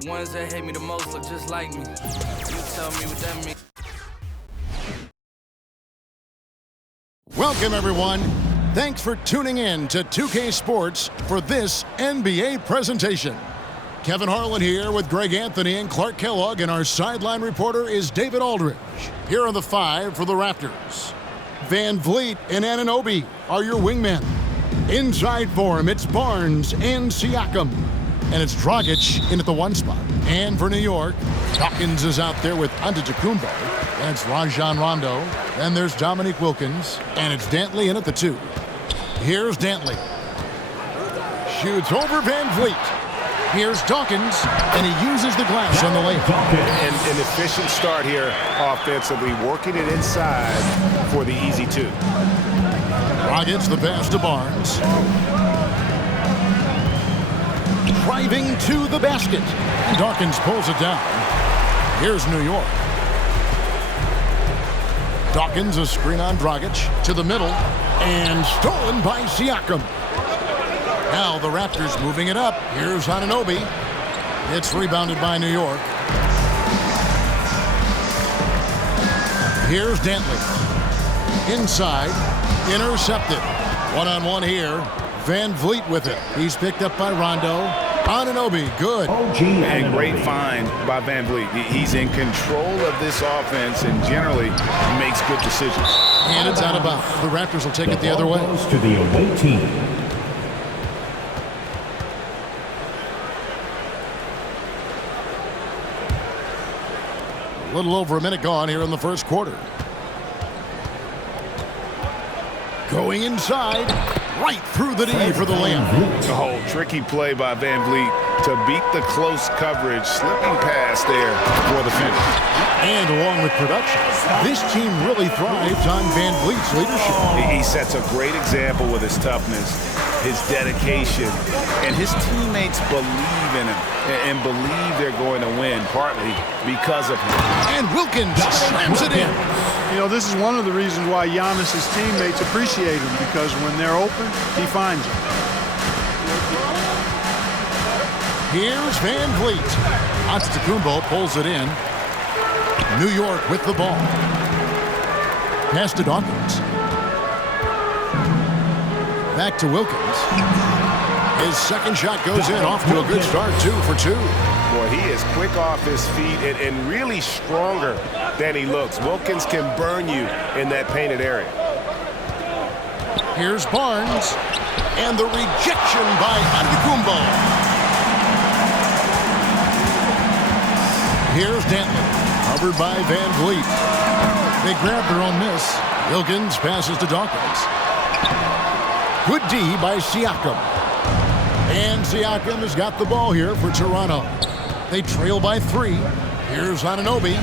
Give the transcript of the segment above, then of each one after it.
The ones that hate me the most look just like me. You tell me what that means. Welcome, everyone. Thanks for tuning in to 2K Sports for this NBA presentation. Kevin Harlan here with Greg Anthony and Clark Kellogg, and our sideline reporter is David Aldridge. Here are the 5 for the Raptors. Van Vliet and Anunoby are your wingmen. Inside for him, it's Barnes and Siakam. And it's Dragic in at the 1 spot. And for New York, Dawkins is out there with Antetokounmpo. And it's Rajon Rondo. Then there's Dominique Wilkins. And it's Dantley in at the 2. Here's Dantley. Shoots over Van Vliet. Here's Dawkins, and he uses the glass on the layup. An efficient start here offensively, working it inside for the easy 2. Dragic the pass to Barnes. Driving to the basket. And Dawkins pulls it down. Here's New York. Dawkins a screen on Dragic to the middle. And stolen by Siakam. Now the Raptors moving it up. Here's Anunoby. It's rebounded by New York. Here's Dantley. Inside. Intercepted. One-on-one here. Van Vliet with it. He's picked up by Rondo. Anunoby, good. And great find by Van Vliet. He's in control of this offense and generally makes good decisions. And it's out of bounds. The Raptors will take it the other way. To the away team. A little over a minute gone here in the first quarter. Going inside, right through the D for the layup. Oh, tricky play by Van Vliet to beat the close coverage, slipping past there for the finish. And along with production, this team really thrives on Van Vliet's leadership. He sets a great example with his toughness, his dedication, and his teammates believe in him and believe they're going to win, partly because of him. And Wilkins slams it in. You know, this is one of the reasons why Giannis's teammates appreciate him, because when they're open, he finds them. Here's Van Vliet. Antetokounmpo pulls it in. New York with the ball. Pass to Dawkins. Back to Wilkins. His second shot goes in, off to a good start, 2 for 2. Boy, he is quick off his feet and really stronger than he looks. Wilkins can burn you in that painted area. Here's Barnes. And the rejection by Antetokounmpo. Here's Dantley. Covered by Van Vliet. They grab their own miss. Wilkins passes to Dawkins. Good D by Siakam. And Siakam has got the ball here for Toronto. They trail by 3. Here's Anunoby.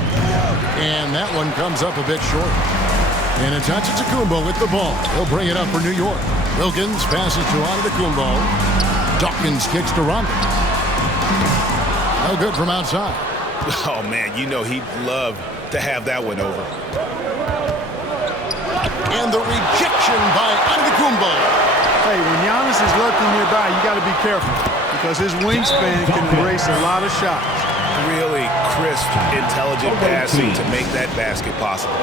And that one comes up a bit short. And it's Antetokounmpo with the ball. He'll bring it up for New York. Wilkins passes to Antetokounmpo. Dawkins kicks to Rondo. No good from outside. Oh, man, you know he'd love to have that one over. And the rejection by Antetokounmpo. Hey, when Giannis is lurking nearby, you got to be careful, because his wingspan can erase a lot of shots. Really crisp, intelligent passing to make that basket possible.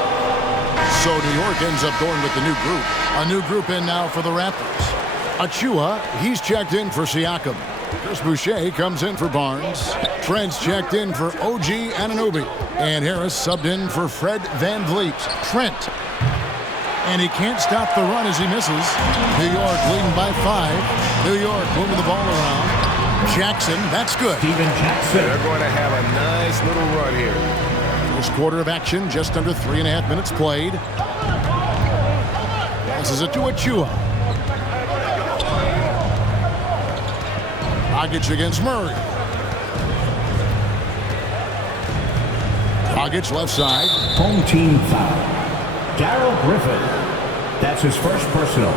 So New York ends up going with the new group. A new group in now for the Raptors. Achua, he's checked in for Siakam. Chris Boucher comes in for Barnes. Trent's checked in for OG Anunoby. And Harris subbed in for Fred Van Vliet. Trent. And he can't stop the run as he misses. New York leading by 5. New York moving the ball around. Jackson, that's good. Steven Jackson. They're going to have a nice little run here. First quarter of action, just under 3.5 minutes played. Passes it to Achua. Dragic against Murray. Dragic left side. Home team foul. Darrell Griffin. That's his first personal.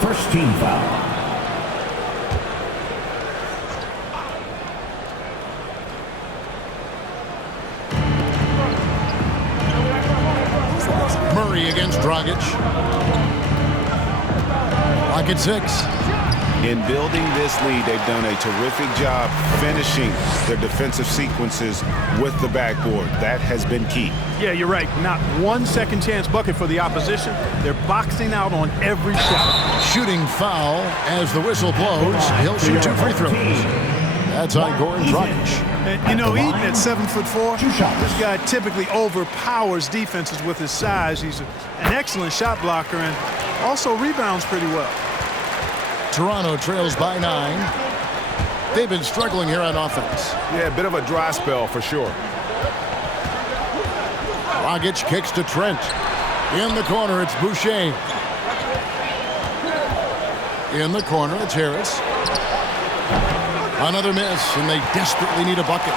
First team foul. Murray against Dragic. Clock at 6. In building this lead, they've done a terrific job finishing their defensive sequences with the backboard. That has been key. Yeah, you're right. Not one second chance bucket for the opposition. They're boxing out on every shot. Shooting foul as the whistle blows. He'll shoot 2 free throws. That's on Goran Dragic. And, you know, Eden at 7'4", this guy typically overpowers defenses with his size. He's an excellent shot blocker and also rebounds pretty well. Toronto trails by 9. They've been struggling here on offense. Yeah, a bit of a dry spell for sure. Dragic kicks to Trent. In the corner, it's Boucher. In the corner, it's Harris. Another miss, and they desperately need a bucket.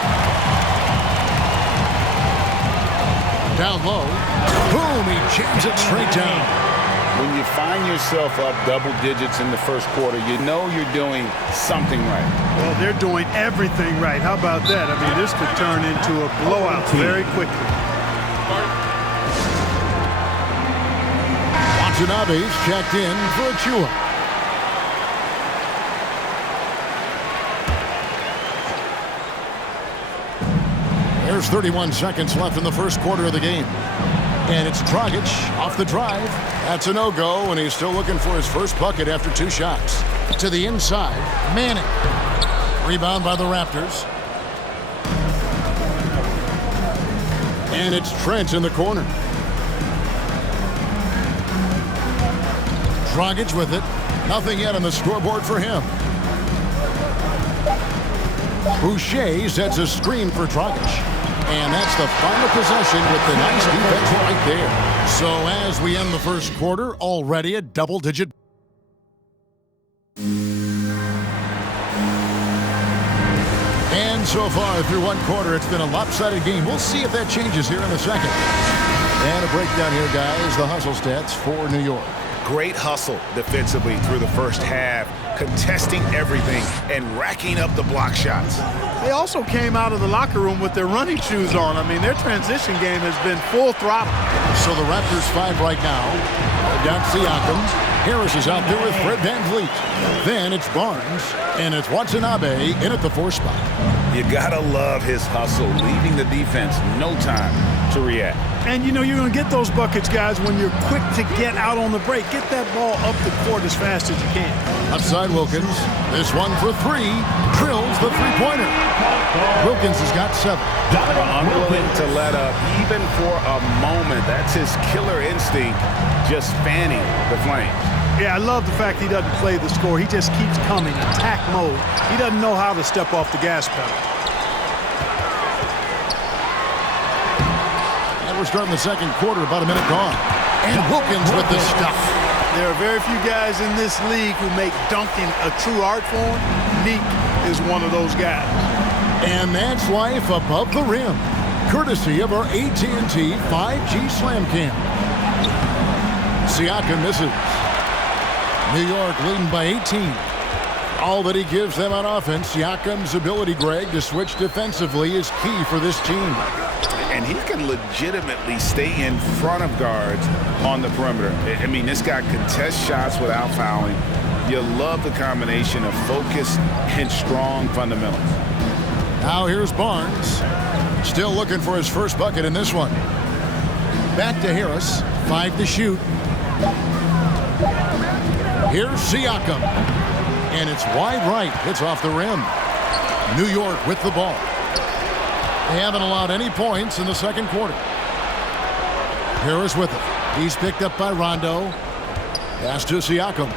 Down low. Boom, he jams it straight down. When you find yourself up double digits in the first quarter, you know you're doing something right. Well, they're doing everything right. How about that? I mean, this could turn into a blowout very quickly. Watanabe's checked in for Achua. There's 31 seconds left in the first quarter of the game. And it's Dragic off the drive. That's a no-go, and he's still looking for his first bucket after 2 shots. To the inside, Manning. Rebound by the Raptors. And it's Trent in the corner. Dragic with it. Nothing yet on the scoreboard for him. Boucher sets a screen for Dragic. And that's the final possession with the nice defense right there. So as we end the first quarter, already a double-digit. And so far through one quarter, it's been a lopsided game. We'll see if that changes here in the second. And a breakdown here, guys. The hustle stats for New York. Great hustle defensively through the first half, contesting everything and racking up the block shots. They also came out of the locker room with their running shoes on. I mean, their transition game has been full throttle. So the Raptors 5 right now. Down Siakam. Harris is out there with Fred VanVleet. Then it's Barnes, and it's Watanabe in at the 4 spot. You gotta love his hustle, leaving the defense no time to react. And, you know, you're going to get those buckets, guys, when you're quick to get out on the break. Get that ball up the court as fast as you can. Outside Wilkins. This one for 3. Drills the three-pointer. Wilkins has got 7. Unwilling to let up even for a moment. That's his killer instinct, just fanning the flames. Yeah, I love the fact he doesn't play the score. He just keeps coming, attack mode. He doesn't know how to step off the gas pedal. And we're starting the second quarter, about a minute gone. And Wilkins with the stuff. There are very few guys in this league who make dunking a true art form. Neek is one of those guys. And that's life above the rim, courtesy of our AT&T 5G Slam Cam. Siakam misses. New York leading by 18. All that he gives them on offense, Siakam's ability, Greg, to switch defensively is key for this team. And he can legitimately stay in front of guards on the perimeter. I mean, this guy contests shots without fouling. You love the combination of focus and strong fundamentals. Now here's Barnes. Still looking for his first bucket in this one. Back to Harris. 5 to shoot. Here's Siakam. And it's wide right. It's off the rim. New York with the ball. They haven't allowed any points in the second quarter. Harris with it. He's picked up by Rondo. Pass to Siakam.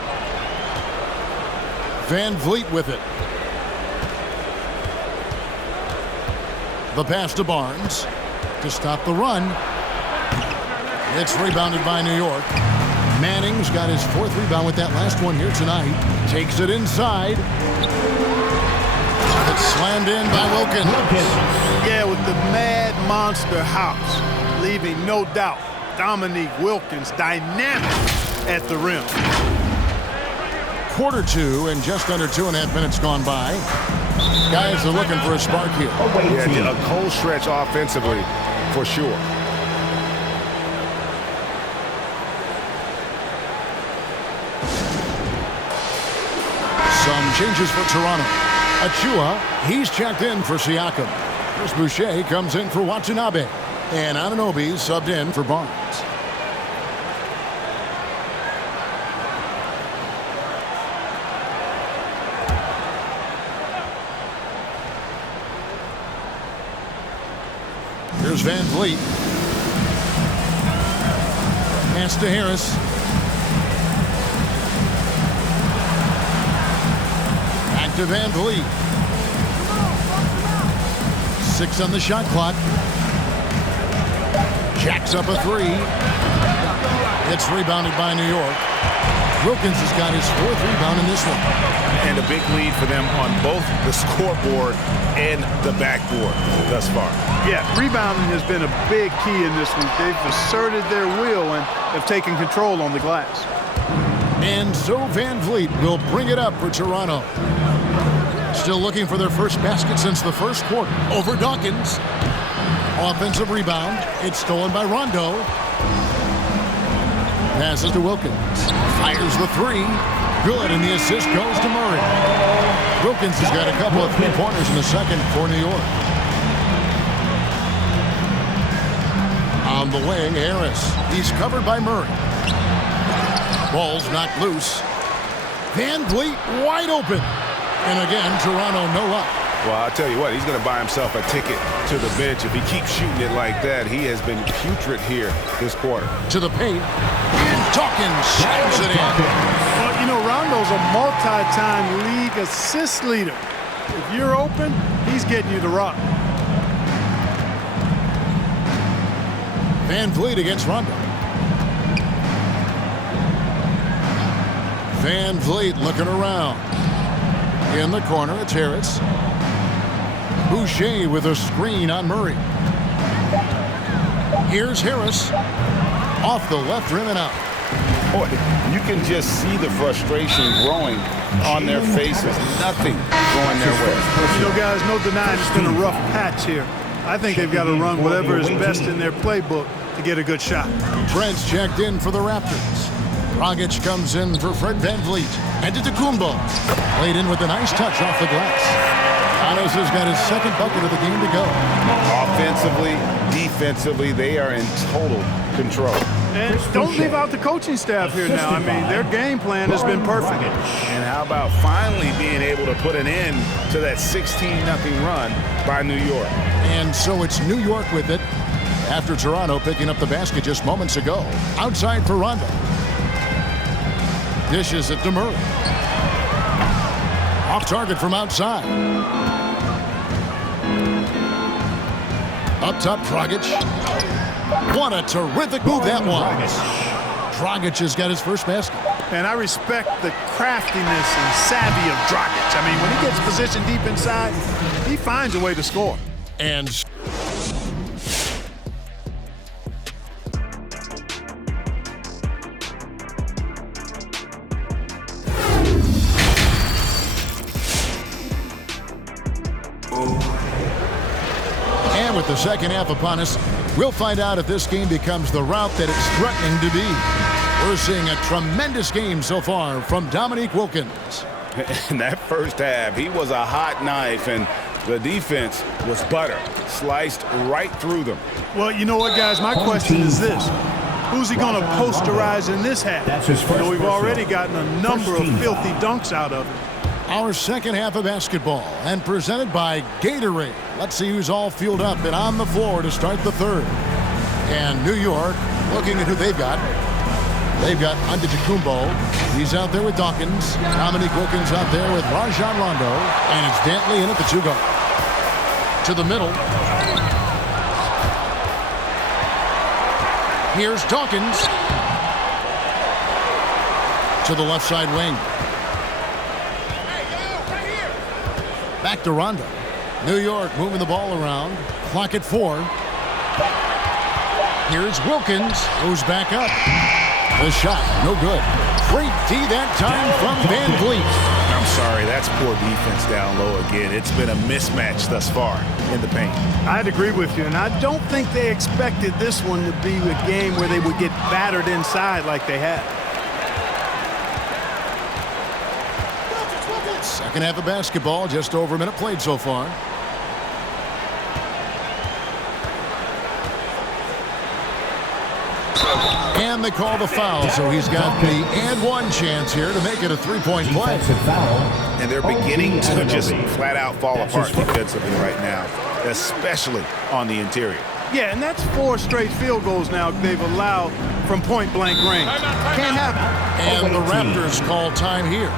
VanVleet with it. The pass to Barnes to stop the run. It's rebounded by New York. Manning's got his 4th rebound with that last one here tonight. Takes it inside. It's slammed in by Wilkins. Yeah, with the mad monster hops, leaving no doubt Dominique Wilkins dynamic at the rim. Quarter 2 and just under 2.5 minutes gone by. Guys are looking for a spark here. Yeah, a cold stretch offensively for sure. changes for Toronto. Achua, he's checked in for Siakam. Chris Boucher comes in for Watanabe. And Anunoby subbed in for Barnes. Here's Van Vliet. Pass to Harris. Back to Van Vliet. 6 on the shot clock. Jacks up a 3. It's rebounded by New York. Wilkins has got his 4th rebound in this one. And a big lead for them on both the scoreboard and the backboard thus far. Yeah, rebounding has been a big key in this week. They've asserted their will and have taken control on the glass. And so Van Vliet will bring it up for Toronto. Still looking for their first basket since the first quarter. Over Dawkins. Offensive rebound. It's stolen by Rondo. Passes to Wilkins. Fires the 3. Good, and the assist goes to Murray. Wilkins has got a couple of 3-pointers in the second for New York. On the wing, Harris. He's covered by Murray. Ball's knocked loose. Van Vliet wide open. And again, Toronto no up. Well, I'll tell you what, he's going to buy himself a ticket to the bench. If he keeps shooting it like that, he has been putrid here this quarter. To the paint. And Dawkins slams it in. Well, you know, Rondo's a multi-time league assist leader. If you're open, he's getting you the rock. Van Vliet against Rondo. Van Vliet looking around. In the corner, it's Harris. Boucher with a screen on Murray. Here's Harris. Off the left rim and out. Boy, you can just see the frustration growing on their faces. Nothing going their way. You know, guys, no denying it's been a rough patch here. I think they've got to run whatever is best in their playbook to get a good shot. Trent's checked in for the Raptors. Dragic comes in for Fred VanVleet. And to Kumbo. Played in with a nice touch off the glass. Anos has got his second bucket of the game to go. Offensively, defensively, they are in total control. And don't leave out the coaching staff here now. I mean, their game plan has been perfect. And how about finally being able to put an end to that 16-0 run by New York? And so it's New York with it after Toronto picking up the basket just moments ago. Outside for Rondo. Dishes it to Murray. Off target from outside. Up top, Dragic. What a terrific move that was. Dragic has got his first basket. And I respect the craftiness and savvy of Dragic. I mean, when he gets positioned deep inside, he finds a way to score. And with the second half upon us, we'll find out if this game becomes the route that it's threatening to be. We're seeing a tremendous game so far from Dominique Wilkins. In that first half, he was a hot knife, and the defense was butter, sliced right through them. Well, you know what, guys? My question is this. Who's he going to posterize in this half? That's his first. We've already gotten a number of filthy dunks out of him. Our second half of basketball, and presented by Gatorade. Let's see who's all fueled up and on the floor to start the third. And New York, looking at who they've got. They've got Antetokounmpo. He's out there with Dawkins. Dominique Wilkins out there with Rajon Rondo. And it's Dantley in at the 2-guard. To the middle. Here's Dawkins. To the left side wing. Back to Rondo. New York moving the ball around. Clock at 4. Here's Wilkins. Goes back up. The shot, no good. Great D that time from VanVleet. I'm sorry, that's poor defense down low again. It's been a mismatch thus far in the paint. I'd agree with you, and I don't think they expected this one to be a game where they would get battered inside like they had. Second half of basketball, just over a minute played so far. And they call the foul, so he's got the and one chance here to make it a three-point play. And they're beginning to just flat out fall apart defensively right now, especially on the interior. Yeah, and that's 4 straight field goals now they've allowed from point-blank range. Can't happen. And the Raptors call time here.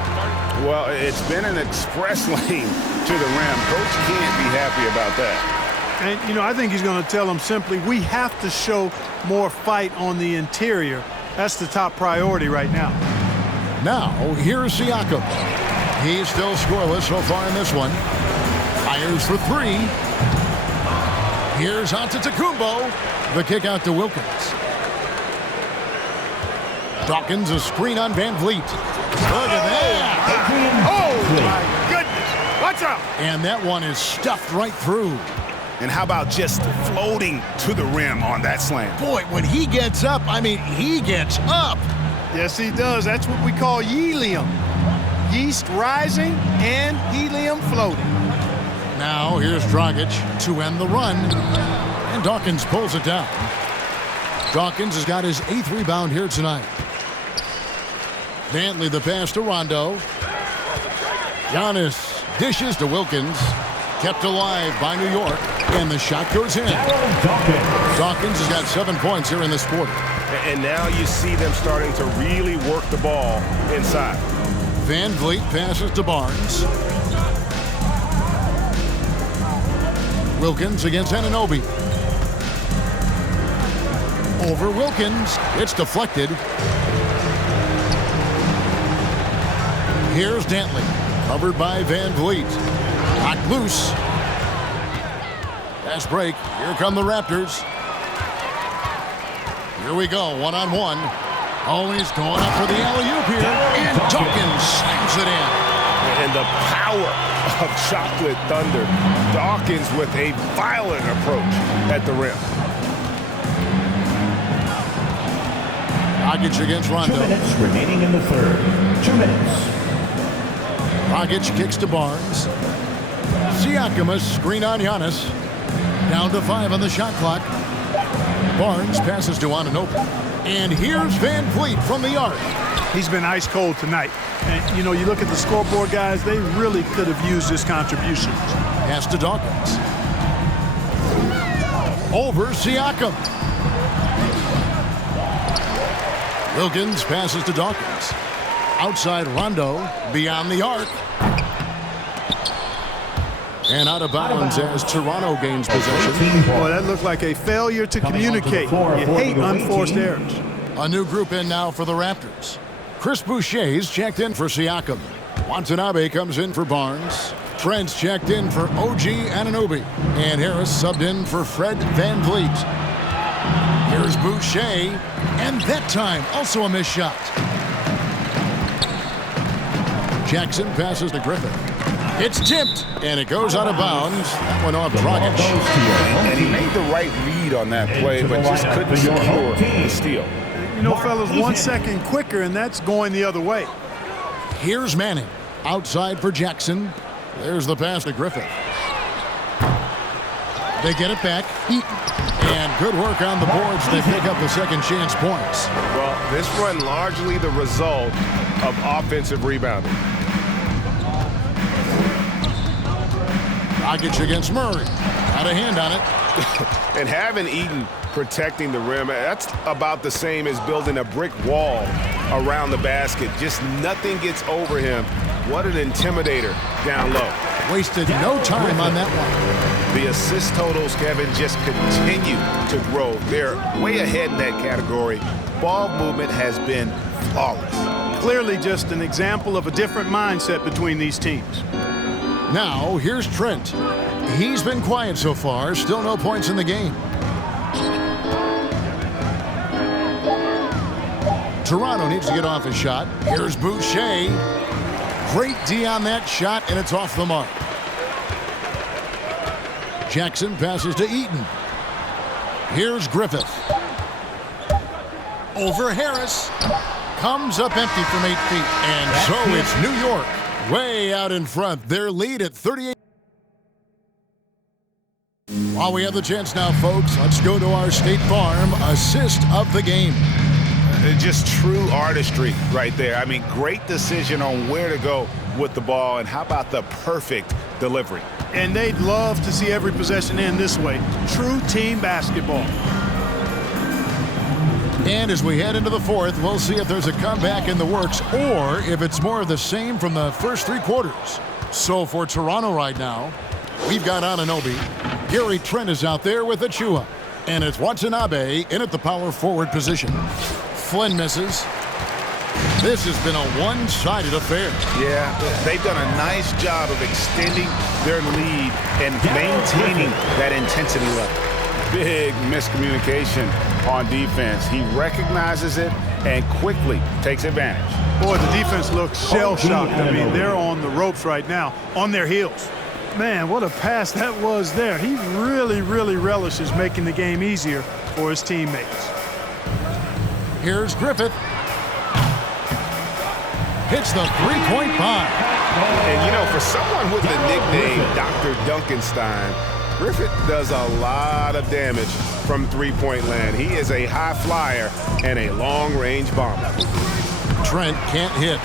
Well, it's been an express lane to the rim. Coach can't be happy about that. And, you know, I think he's going to tell them simply, we have to show more fight on the interior. That's the top priority right now. Now, here's Siakam. He's still scoreless so far in this one. Fires for 3. Here's Antetokounmpo. The kick out to Wilkins. Dawkins, a screen on Van Vliet. Look at that. Oh, my goodness. Watch out. And that one is stuffed right through. And how about just floating to the rim on that slam? Boy, when he gets up, I mean, he gets up. Yes, he does. That's what we call helium. Yeast rising and helium floating. Now, here's Dragic to end the run. And Dawkins pulls it down. Dawkins has got his 8th rebound here tonight. Dantley the pass to Rondo. Giannis dishes to Wilkins. Kept alive by New York. And the shot goes in. Dawkins has got 7 points here in this quarter. And now you see them starting to really work the ball inside. Van Vliet passes to Barnes. Wilkins against Anunoby. Over Wilkins. It's deflected. Here's Dantley. Covered by Van Vliet. Knocked loose. Fast break. Here come the Raptors. Here we go. One-on-one. Oh, he's going up for the alley-oop here. And Dawkins slams it in. And the power of Chocolate Thunder. Dawkins with a violent approach at the rim. Dragic against Rondo. 2 minutes remaining in the third. 2 minutes. Dragic kicks to Barnes. Siakam, a screen on Giannis. Down to 5 on the shot clock. Barnes passes to Anunoby. And here's Van Vliet from the arc. He's been ice cold tonight. And, you know, you look at the scoreboard, guys, they really could have used his contributions. Pass to Dawkins. Over Siakam. Wilkins passes to Dawkins. Outside Rondo, beyond the arc. And out of bounds as Toronto gains possession. Boy, that looked like a failure to communicate. You hate unforced errors. A new group in now for the Raptors. Chris Boucher's checked in for Siakam. Watanabe comes in for Barnes. Trent's checked in for OG Anunoby. And Harris subbed in for Fred Van Vliet. Here's Boucher. And that time, also a missed shot. Jackson passes to Griffin. It's tipped, and it goes out of bounds. That went off Dragic. And he made the right read on that play, but just couldn't secure the steal. You know, fellas, 1 second quicker, and that's going the other way. Here's Manning. Outside for Jackson. There's the pass to Griffin. They get it back. Eaton. And good work on the boards. They pick up the second chance points. Well, this run largely the result of offensive rebounding. Dragic against Murray. Got a hand on it. And having Eaton protecting the rim, that's about the same as building a brick wall around the basket. Just nothing gets over him. What an intimidator down low. Wasted no time on that one. The assist totals, Kevin, just continue to grow. They're way ahead in that category. Ball movement has been flawless. Clearly just an example of a different mindset between these teams. Now, here's Trent. He's been quiet so far. Still no points in the game. Toronto needs to get off his shot. Here's Boucher. Great D on that shot, and it's off the mark. Jackson passes to Eaton. Here's Griffith. Over Harris. Comes up empty from 8 feet. And so it's New York Way out in front. Their lead at 38. While we have the chance now, folks, let's go to our State Farm assist of the game. Just true artistry right there. I mean, great decision on where to go with the ball, and how about the perfect delivery? And they'd love to see every possession end this way. True team basketball. And as we head into the fourth, we'll see if there's a comeback in the works or if it's more of the same from the first three quarters. So for Toronto right now, we've got Anunoby. Gary Trent is out there with Achua. And it's Watanabe in at the power forward position. Flynn misses. This has been a one-sided affair. Yeah, they've done a nice job of extending their lead and maintaining that intensity level. Big miscommunication on defense. He recognizes it and quickly takes advantage. Boy, the defense looks shell-shocked. I mean, they're on the ropes right now, on their heels. Man, what a pass that was there. He really, really relishes making the game easier for his teammates. Here's Griffith. Hits the three-point pie. And, you know, for someone with the nickname Dr. Duncanstein, Griffith does a lot of damage from three-point land. He is a high flyer and a long-range bomber. Trent can't hit.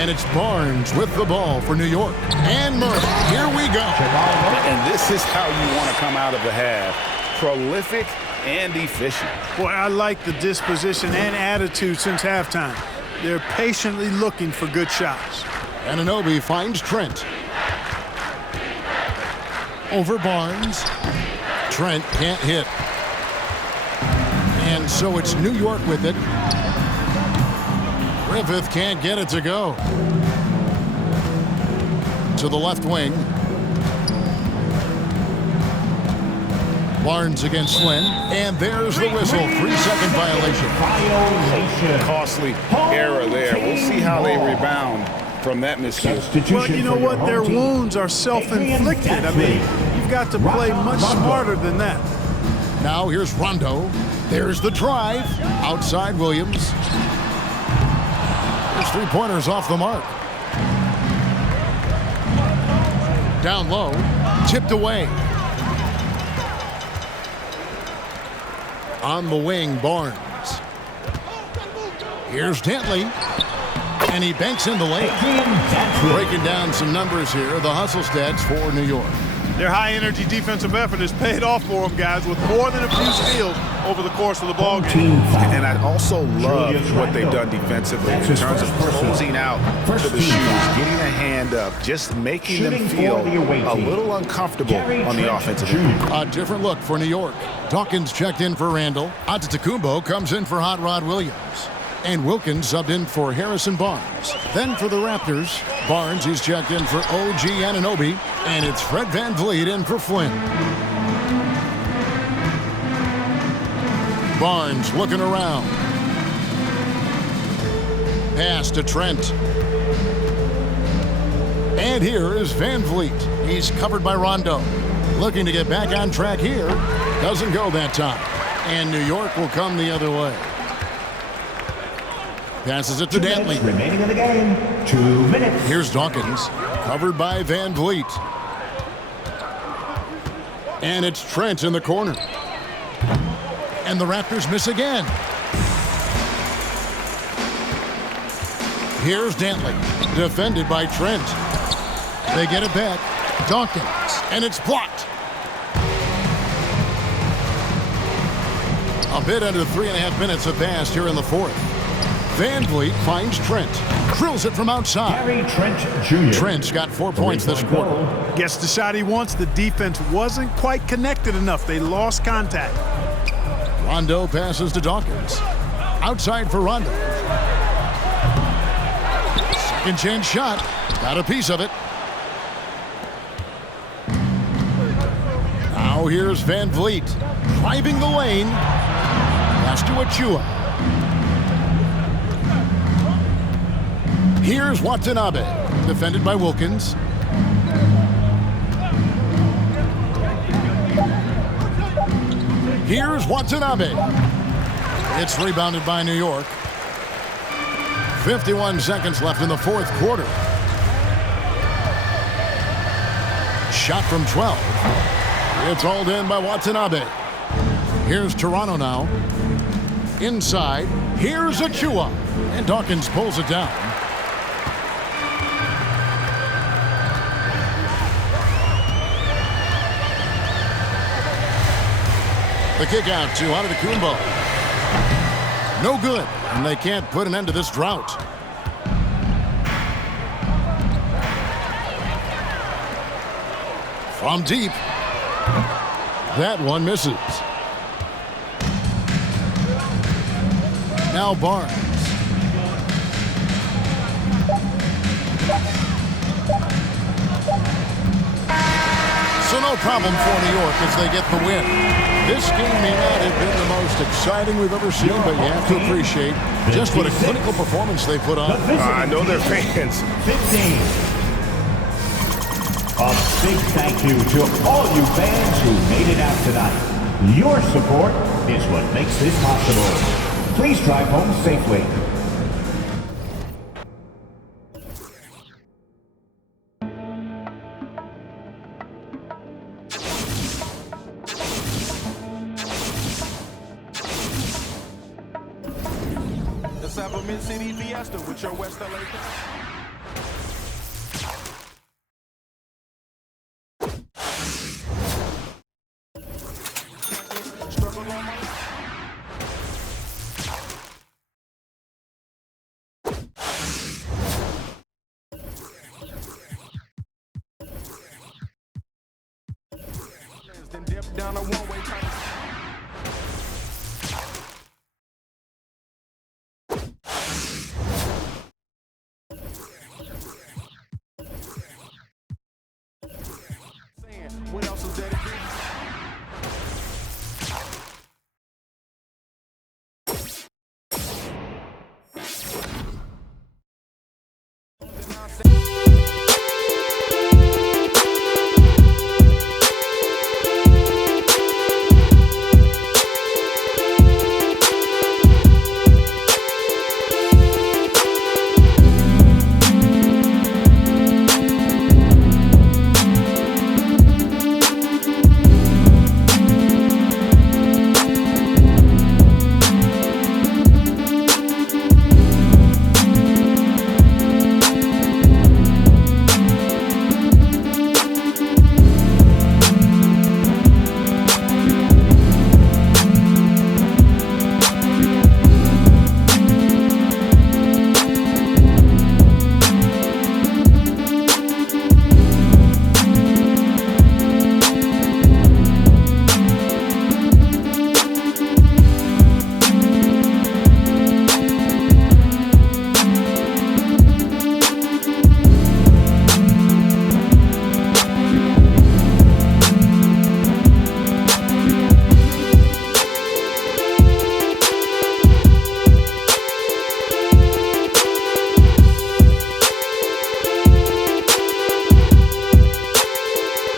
And it's Barnes with the ball for New York. And Murray, here we go. And this is how you want to come out of the half. Prolific and efficient. Boy, I like the disposition and attitude since halftime. They're patiently looking for good shots. Anunoby finds Trent. Over Barnes. Trent can't hit. And so it's New York with it. Griffith can't get it to go. To the left wing. Barnes against Flynn. And there's the whistle. 3-second violation. Costly error there. We'll see how they rebound from that miscue. Well, you know what? Their wounds are self-inflicted. I mean, you've got to play much smarter than that. Now here's Rondo. There's the drive. Outside Williams. There's three-pointers off the mark. Down low. Tipped away. On the wing, Barnes. Here's Dantley. And he banks in the lane. Breaking down some numbers here. The hustle stats for New York. Their high-energy defensive effort has paid off for them, guys, with more than a few steals over the course of the ball game. And I also love what they've done defensively in terms of closing out to the shoes, getting a hand up, just making them feel a little uncomfortable on the offensive end. A different look for New York. Dawkins checked in for Randall. Antetokounmpo comes in for Hot Rod Williams. And Wilkins subbed in for Harrison Barnes. Then for the Raptors, Barnes is checked in for OG Anunoby. And it's Fred VanVleet in for Flynn. Barnes looking around. Pass to Trent. And here is VanVleet. He's covered by Rondo. Looking to get back on track here. Doesn't go that time. And New York will come the other way. Passes it to Dantley. Remaining in the game, 2 minutes. Here's Dawkins, covered by VanVleet. And it's Trent in the corner. And the Raptors miss again. Here's Dantley, defended by Trent. They get it back. Dawkins, and it's blocked. A bit under 3.5 minutes have passed here in the fourth. VanVleet finds Trent. Drills it from outside. Gary Trent Jr. Trent's got 4 points this quarter. Gets the shot he wants. The defense wasn't quite connected enough. They lost contact. Rondo passes to Dawkins. Outside for Rondo. Second chance shot. Got a piece of it. Now here's VanVleet. Driving the lane. Pass to Achua. Here's Watanabe, defended by Wilkins. Here's Watanabe. It's rebounded by New York. 51 seconds left in the fourth quarter. Shot from 12. It's hauled in by Watanabe. Here's Toronto now. Inside, here's Achua. And Dawkins pulls it down. The kick out to Antetokounmpo. No good, and they can't put an end to this drought. From deep. That one misses. Now Barnes. So no problem for New York as they get the win. This game may not have been the most exciting we've ever seen, but you have to appreciate just what a clinical performance they put on. I know they're fans. 15. A big thank you to all you fans who made it out tonight. Your support is what makes this possible. Please drive home safely. Mid-City Fiesta with your West LA. Then dip down a one-way